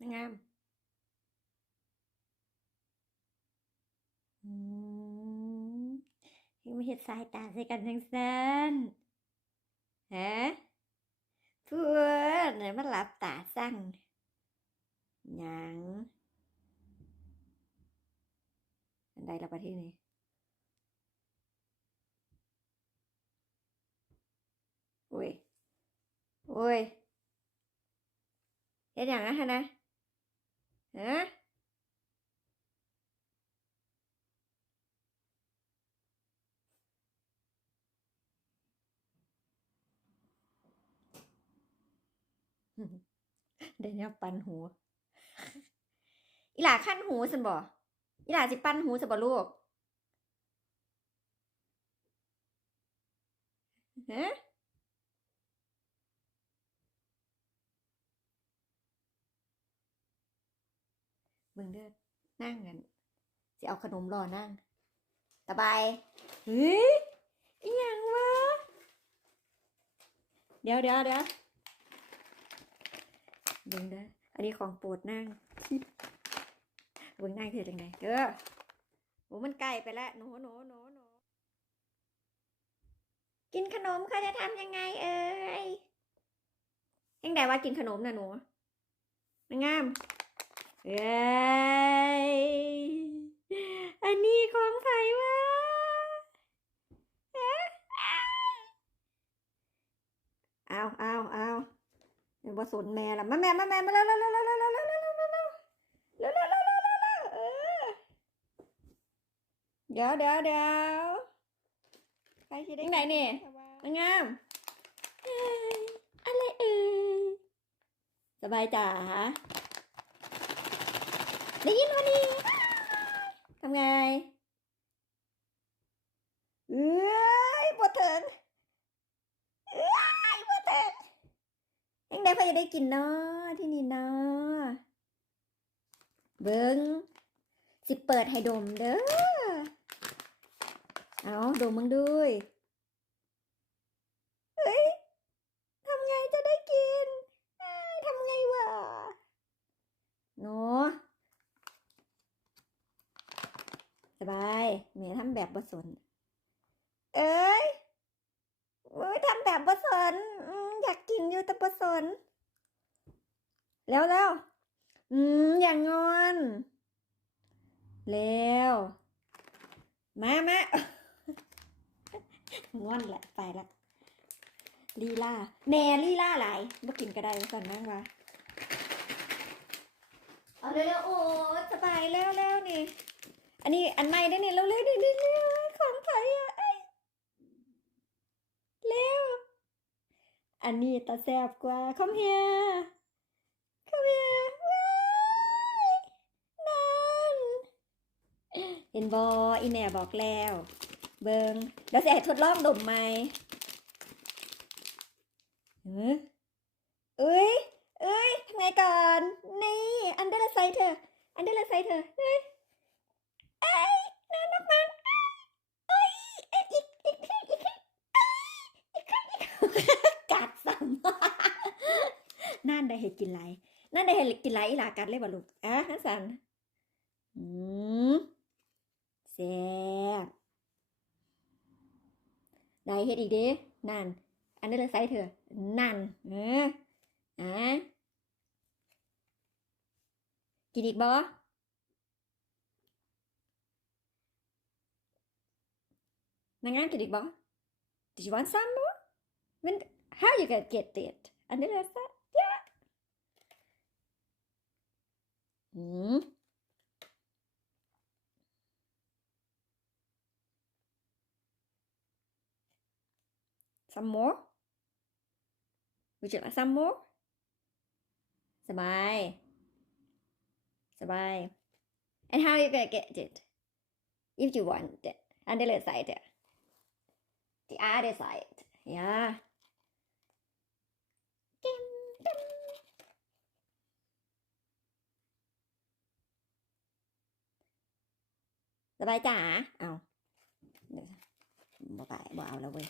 นางงามอืมยังไม่เห็นสายตาใส่กันทั้งสั้นฮะเพื่อนไหนมันหลับตาสั่งหยังอันใดละประเทศนี้โอ้ยโอ้ยเฮ็ดอย่างนั้นฮะ นะเดี๋ยวนี้ปันหู อีหล่าขั้นหูสันบ่อีหล่าสิปั้นหูสันบ่ลูกฮะ เบิ่งเด้อนั่งกันสิเอาขนมรอนั่งสบายเฮ้ยอีหยังวะเดี๋ยวเดี๋ยวเดี๋ยวเบิ่งเด้ออันนี้ของโปรดนั่งเบิ่งนั่งคือจังไดเด้อโอ้มันไกลไปแล้วหนูหนูหนูหนูกินขนมเขาจะทำยังไงเอ่ยยังไงว่ากินขนมนะหนูนางงาม เอ้ยอันนี้ของใครวะเอ๊ะเอาเอาเอาเดี๋ยวบ่สนแม่ละมาแม่มาแม่มาแล้วแล้วแล้วแล้วแล้วแล้วแล้วแล้วแล้วแล้วแล้วแล้วแล้วแล้วเออเดี๋ยวเดี๋ยวเดี๋ยวใครคิดได้ไหนเนี่ยนางงามเอ้ยอะไรเอ่ยสบายจ๋า ได้ยินวันนี้ทำไงเอ้ยปวดเถิงเอ้ยปวดเถิงยังได้พอจะได้กินเนาะที่นี่เนาะเบิ้งสิเปิดให้ดมเด้อ เอาดมมึงด้วยเฮ้ยทำไงจะได้กินเอ้ยทำไงวะเนาะ ส บายแม่ทำแบบบสน เอ้ยเอ้ยทำแบบบสนอยากกินอยู่แต่บสน แล้วแล้วอืมอย่างงอน แล้ว มามางอนแหละไปละลีลาแหน่ลีลาหลายบ่กินก็ได้สั่นนั่งวะเอาเร็วๆโอ้สบายแล้วแล้วนี่ อันนี้อันใหม่ได้เนี่ยเร็วๆเร็วๆเร็วของใครอะเร็วอันนี้ตาแซบกว่าคอมเฮียคอมเฮียว้ายนั่นเห็นบออีแม่บอกแล้ว เบิงแล้วจะทดลองดมไหมเออเอ้ยเอ้ยทำไงก่อน นี่ อันเดอร์ไซเธอ อันเดอร์ไซเธอเฮ้ย กัดซ้ำนั่นได้เห็ดกินไรนั่นได้เห็ดกินไรอีหลากัดเลยบ่ลูกอะฮัสสันอืมแซ่บได้เห็ดอีกเด้นั่น อันนี้เลยใส่เถอะนั่นเอออะกินอีกบ่นางงามกินอีกบ่ Did you want some more? When, how you gonna get it? And then I said, yeah. อืม Some more? Would you like some more? สบาย สบาย And how you gonna get it? If you want it. On the other side. The other side. Yeah. สบายจ๋าเอาเดี๋ยวบ่ไปบ่เอาแล้วเว้ย